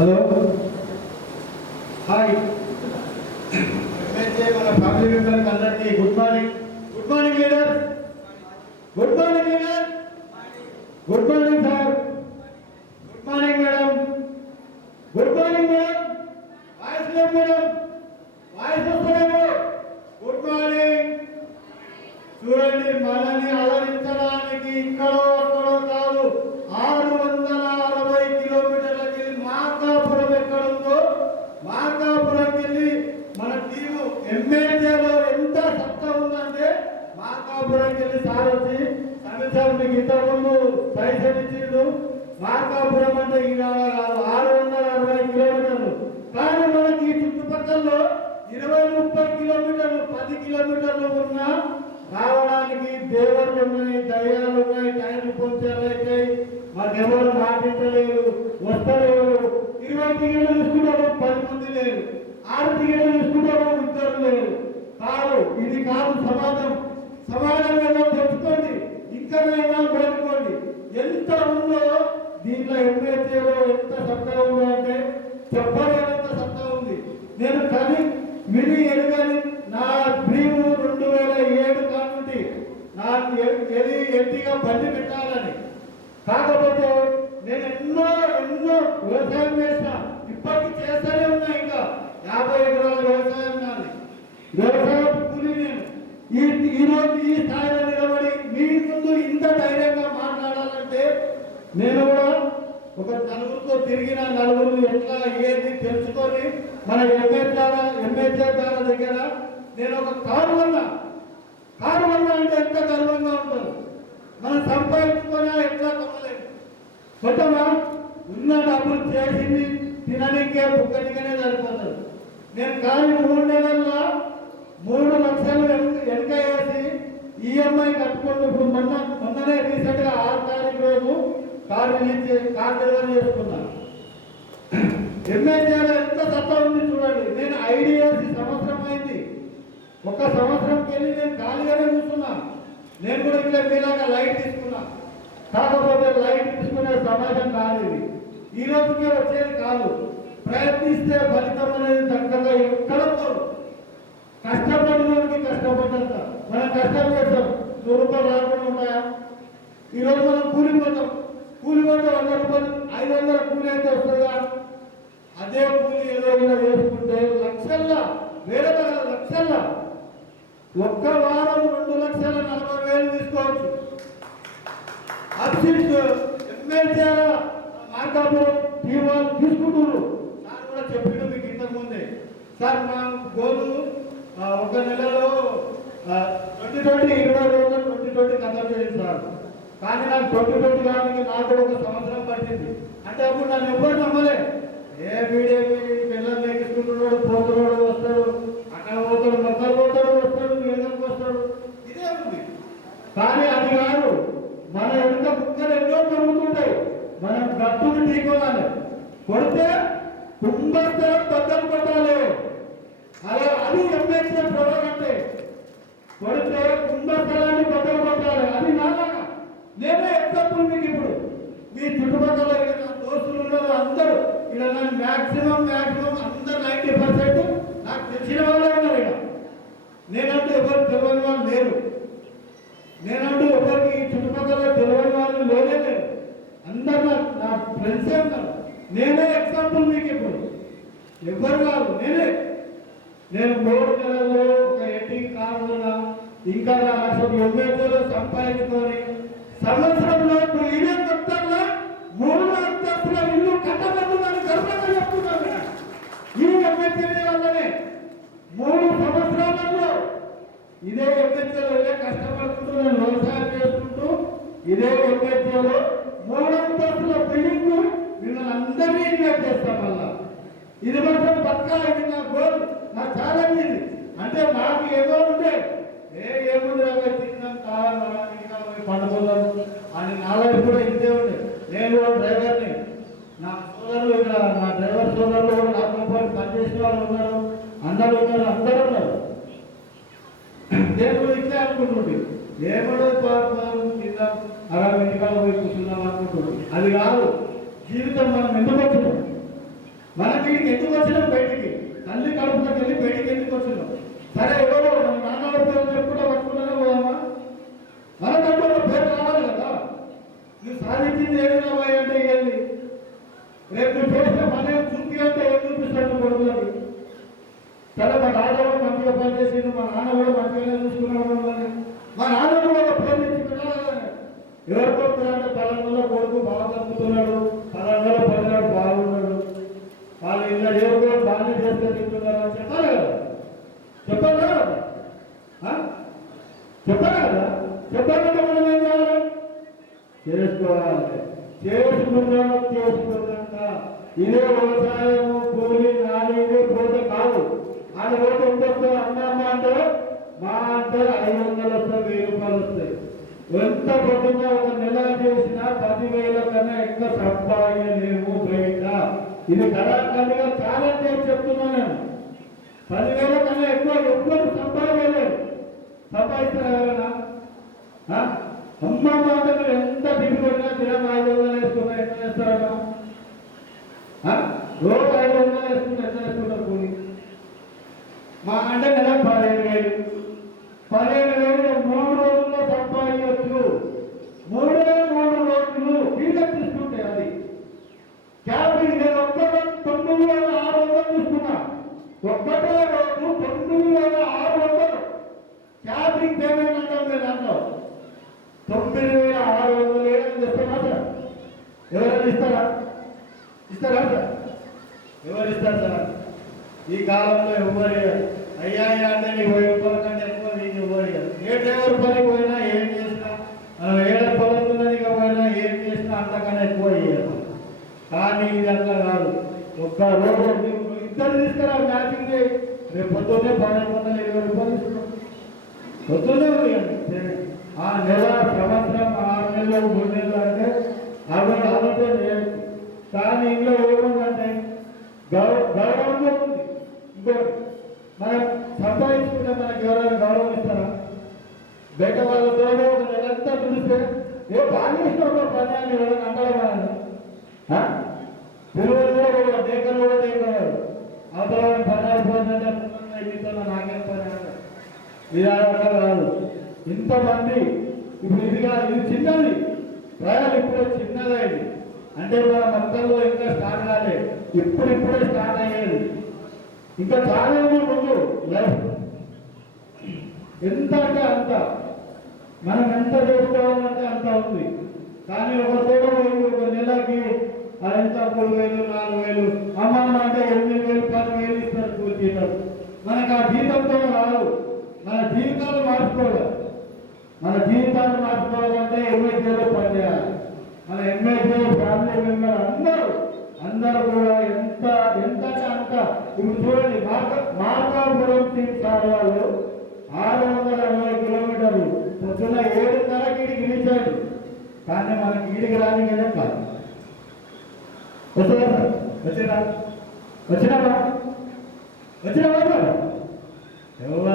Hello hi మన family మెంబర్కి అందరికీ good morning. Good morning leader. Good morning leader. Good morning sir. Good morning madam. Good morning madam. Voice లేదు madam. Voice వస్తలేదు. Good morning. చూడండి, మనల్ని అలరించడానికి ఇక్కడో అక్కడో కాదు 660 కిలోమీటర్లకి మార్కాపురం ఎక్కడుందో మార్కాపురంకి వెళ్ళి మన టీము ఎమ్మెల్యేలో ఎంత సత్తా ఉందంటే మార్కాపురంకి వెళ్ళి సార్ వచ్చి సంవత్సరం మీకు ఇంతకుముందు సైజన్ ఇచ్చిండు. మార్కాపురం అంటే ఈనాడు కాదు 660 కిలోమీటర్లు. కానీ మనకి ఈ చుట్టుపక్కల 20-30 కిలోమీటర్లు 10 కిలోమీటర్లు ఉన్నా రావడానికి దేవర్లు ఉన్నాయి, దయ్యాలు ఉన్నాయి, టైర్లు పంచర్లు అవుతాయి, మాకెవరు మాటించలేరు, వస్తలేరు. 20 టికెట్లు తీసుకుంటారు 10 మంది లేరు, 6 టికెట్లు తీసుకుంటారు 2 లేరు. కాదు, ఇది కాదు సమాజం. సమాజంగా తెచ్చుకోండి, ఇంకనైనా కోరుకోండి. ఎంత ఉందో దీంట్లో ఎంపీలో ఎంత సత్తా ఉందో అంటే చెప్పలేనంత సత్తా ఉంది. నేను కానీ మినీ ఎరుగని నా డ్రీము 2007 కానుండి నాకు ఎట్టిగా బండి పెట్టాలని. కాకపోతే నేను ఎన్నో వ్యవసాయం చేసిన, ఇప్పటికీ చేస్తూనే ఉన్నా. ఇంకా 50 ఎకరాల వ్యవసాయం నాది. వ్యవసాయ కూలి నేను. ఈరోజు ఈ స్థాయిలో నిలబడి మీ ముందు ఇంత ధైర్యంగా మాట్లాడాలంటే నేను కూడా ఒక నలుగురితో తిరిగిన, నలుగురు ఎట్లా ఏది తెలుసుకొని మన ఎంఏ ద్వారా దగ్గర నేను ఒక కారు వల్ల అంటే ఎంత గర్వంగా ఉంటుంది. మనం సంపాదించుకున్నా ఎట్లా కొనలేదు. కొట్టమా ఉన్న డబ్బులు చేసింది తిననికే బుక్కనికనే సరిపోతుంది. నేను కారు 3 నెలల్లో 3 లక్షలు వెనక వేసి ఈఎంఐ కట్టుకుంటూ మొన్ననే రీసెంట్గా 6 తారీఖు రోజు కారు డెలివరీ చేసుకున్నాను. ఎంఏజీలో ఎంత సత్తా ఉంది చూడండి. నేను ఐడియాసి సంవత్సరం అయింది. 1 సంవత్సరంకి వెళ్ళి నేను ఖాళీగానే కూర్చున్నాను. నేను కూడా ఇట్లా మీలాగా లైట్ తీసుకున్నా. కాకపోతే లైట్ తీసుకునే సమాజం కాదు ఇది. ఈ రోజుకే వచ్చేది కాదు. ప్రయత్నిస్తే ఫలితం అనేది చక్కగా ఎక్కడ పోదు. కష్టపడినోడికి కష్టపడ్డంత. మనం కష్టం చేస్తాం, 100 రూపాయలు రాకుండా ఉన్నాయా? ఈరోజు మనం కూలిపోతే 100 రూపాయలు 500 కూలి అయితే వస్తుందా? అదే కూలి ఏదో వేసుకుంటే లక్షల్లో, వేరే లక్షల్లో, 1 వారం 2,40,000 తీసుకోవచ్చు. అబ్సిట్ ఎమ్మెల్యే మార్కాపురం వాళ్ళు తీసుకుంటున్నారు. సార్ కూడా చెప్పిండు మీకు ఇంతకుముందే. సార్ మా గోలు 1 నెలలో 2020 రోజులు 2020 కథలు చేయండి సార్. కానీ నాకు 2020 కానీ నాకు 1 సంవత్సరం పట్టింది. అంటే అప్పుడు నన్ను ఎవ్వరు నమ్మలే. ఏ వీడేమి పిల్లలు ఎక్కించుకుంటున్నాడు, పోతున్నాడు, వస్తాడు, అక్కడ పోతాడు, మొక్కలు పోతాడు, వస్తాడు, వేదకు వస్తాడు, ఇదే ఉంది. కానీ అది కాదు. మన వెనుక ముక్కలు ఎన్నో పెరుగుతుంటాయి. మనం గట్టును ఢీకొనాలి. కొడితే కుంభస్థలం బద్దలు కొట్టాలి. అలా అది ఎంఎస్ఏ ప్రోగ్రాం అంటే కొడితే కుంభస్థలాన్ని బద్దలు కొట్టాలి. అది నాలాగా నేనే ఎగ్జాంపుల్ మీకు. ఇప్పుడు మీ చుట్టుపక్కల దోస్తులు ఉన్నారు అందరూ ఇక్కడ మ్యాక్సిమం అందరు 90% నాకు తెలిసిన వాళ్ళే ఉన్నారు. ఇక్కడ నేనంటూ ఎవరు తెలియని వాళ్ళు లేరు. నేనంటూ ఎవరికి చుట్టుపక్కల తెలియని వాళ్ళు లేరు. అందరు నా ఫ్రెండ్సే ఉన్నారు. నేనే ఎగ్జాంపుల్ మీకు. ఇప్పుడు ఎవరు కాదు, నేను 3 నెలల్లో ఒక 18 కార్లు ఇంకా 4 లక్షలు ఎంఏలో సంపాదించుకొని సంవత్సరంలో ఇదే మొత్తంలో 3 అంతస్తుల ఇల్లు కట్టబడుతుందని గర్వంగా చెప్తున్నాను. ఈ ఎంఎస్ఏ వల్లనే 3 సంవత్సరాలలో ఇదే ఎంఎస్ఏలో కష్టపడుతుంటూ నేను వ్యవసాయం చేసుకుంటూ ఇదే ఎంఎస్ఏలో 3 అంతస్తుల బిల్డింగ్ మిమ్మల్ని అందరినీ ఇన్వైట్ చేస్తాం. వల్ల ఇది మాత్రం పక్కా. ఇది నా గోల్, నా ఛాలెంజ్ ఇది. అంటే నాకు ఏదో ఉంటే ఏముంది తిన్నాం కావాలి పండుగలు అని నాలుగు కూడా ఇంతే ఉండే. నేను కూడా డ్రైవర్ని. నా సోదరులు ఇక్కడ నా డ్రైవర్ సోదరులు కూడా నాతో పాటు పనిచేసిన వాళ్ళు ఉన్నారు, అందరూ ఉన్నారు, అందరూ ఉన్నారు. నేను కూడా ఇట్లే అనుకుంటుండే. ఏమో తిందాం, అలా ఇంటికాడ పోయి కూర్చున్నాం అనుకుంటుంది. అది కాదు జీవితం. మనం ఎందుకు వచ్చినాం? వచ్చినాం బయటికి, తల్లి కడుపులోకి వెళ్ళి బయటికి ఎందుకు వచ్చినాం? సరే ఎవరో మన నాన్న పేరు చెప్పుకుంటా పట్టుకుంటూనే పోదామా? మనకంటూ ఒక పేరు రావాలి కదా. నువ్వు సాధించింది ఏదైనా పోయి అంటే వెళ్ళి రేపు నువ్వు చేసిన పని చూపి అంటే ఏం చూపిస్తాను కొడుకులకి? సరే మా నాన్న కూడా మంచిగా పనిచేసిండు, మా నాన్న కూడా మంచిగానే చూసుకున్నాడు, మా నాన్న కూడా ఒక పేరు తెచ్చి పెట్టాలి. ఎవరు కొడుతున్నారంటే పలానాలో కొడుకు బాగా బతుకుతున్నాడు, పలానాలో పదినాడు బాగున్నాడు, వాళ్ళు ఇలా ఎవరు బాగానే చేస్తే తింటున్నారు అని చెప్పాలి కదా. చెప్పాలి కదా, చెప్పాలి కదా. చెప్పాలంటే మనం ఏం చేయాలి? చేసుకోవాలి. చేసుకున్నాక ఇదే వ్యవసాయము కూలి నాని ఇదే పోతే కాదు. ఆయన పోతే ఎంత వస్తుంది? అమ్మ అంటే మా అంటే 500 వస్తాయి, 1000 రూపాయలు వస్తాయి. ఎంత పొద్దున్న ఒక నెల చేసినా 10,000 కన్నా ఎక్కువ సంపాదనలేము బయట. ఇది కళాకారుగా ఛాలెంజ్ చేసి చెప్తున్నాను నేను. 10,000 కన్నా ఎక్కువ ఎప్పుడు సంపాదించలేదు. సంపాదిస్తారు ఎవరైనా? అమ్మ అంటే మీరు ఎంత దిగు పెట్టినా దినం 500 వేసుకున్నా ఎంత వేస్తారమ్మా? రోజు 500 వేసుకుంటే ఎంత వేసుకుంటారు కూలి? మా అంటే నెల 15,000. 15,000 3 రోజుల్లో సంపాదించవచ్చు. 3 రోజులు ఫీజర్ తీసుకుంటే అది క్యాబిన్. నేను ఒక్క రోజు 9,600 తీసుకున్నా. ఒక్కటే రోజు 9,600 క్యాబిన్ పేమెంట్ అంటాం నేను దాంట్లో. 9,600 ఏదైనా తెస్తున్నా సార్? ఎవరైనా ఇస్తారా? ఇస్తారా సార్? ఎవరు ఇస్తారు సార్? ఈ కాలంలో ఎవరు అయ్యా అంటే నీకు 1000 రూపాయల కంటే ఎక్కువ నీకు ఎవరు? ఏ డ్రైవర్ పనికి పోయినా ఏం చేసినా, ఏడ పొలందున్నదిగా పోయినా ఏం చేసినా అంతకన్నా ఎక్కువ ఇయ్యారు. కానీ ఇది అట్లా కాదు. ఒక్క రోజు ఇద్దరు తీసుకురా మ్యాచింగ్ చేయి, రేపు పొద్దున్నే 1220 రూపాయలు ఇస్తున్నాం. పొద్దున్నే ఉంది పేమెంట్. ఆ నెల, సంవత్సరం, 6 నెలలు, 3 నెలలు అంటే అవి ఆలోచన చేయొచ్చు. కానీ ఇంట్లో ఏముందంటే గౌరవంగా ఉంది. ఇంకోటి మనం సంపాదించుకుంటే మనకి ఎవరైనా గౌరవం ఇస్తారా? బయట వాళ్ళతో ఒక నెలంతా పిలిస్తే ఏ బాగా ఇష్టం పని అని ఎవరైనా అంటారా? పిల్లలు కూడా దేకలు కూడా దేకలేరు. అవతల పని అయిపోతుందంటే నాకేం పని అంటారు. ఇది అలా కాదు. ఇంతమంది ఇప్పుడు ఇది కాదు, ఇది చిన్నది ప్రయాణం. ఇప్పుడే చిన్నదైంది అంటే మన మొత్తంలో ఇంకా స్టార్ట్ కాలేదు, ఇప్పుడిప్పుడే స్టార్ట్ అయ్యేది. ఇంకా చాలా ముందు లైఫ్ ఎంత అంటే అంత, మనం ఎంత చేసుకోవాలంటే అంత ఉంది. కానీ ఒక తోట ఒక నెలకి ఎంత 3,000, 4,000 అమ్మ అంటే 8,000, 10,000 ఇస్తారు కూలి జీతం. మనకు ఆ జీతంతో రాదు. మన జీవితాలు మార్చుకోవాలి. మన జీవితాన్ని మార్చుకోవాలంటే ఎంఐసీలో పనిచేయాలి. మన ఎంఐసీలో ఫ్యామిలీ మెంబర్ అందరూ కూడా ఎంత అంత. ఇప్పుడు చూడండి, మార్కాపురం టీం సార్ వాళ్ళు 620 కిలోమీటర్లు పొద్దున్న 7:30కి గిరిచాడు. కానీ మనకి ఈడికి రాని కదా కాదు. వచ్చినా ఎవరు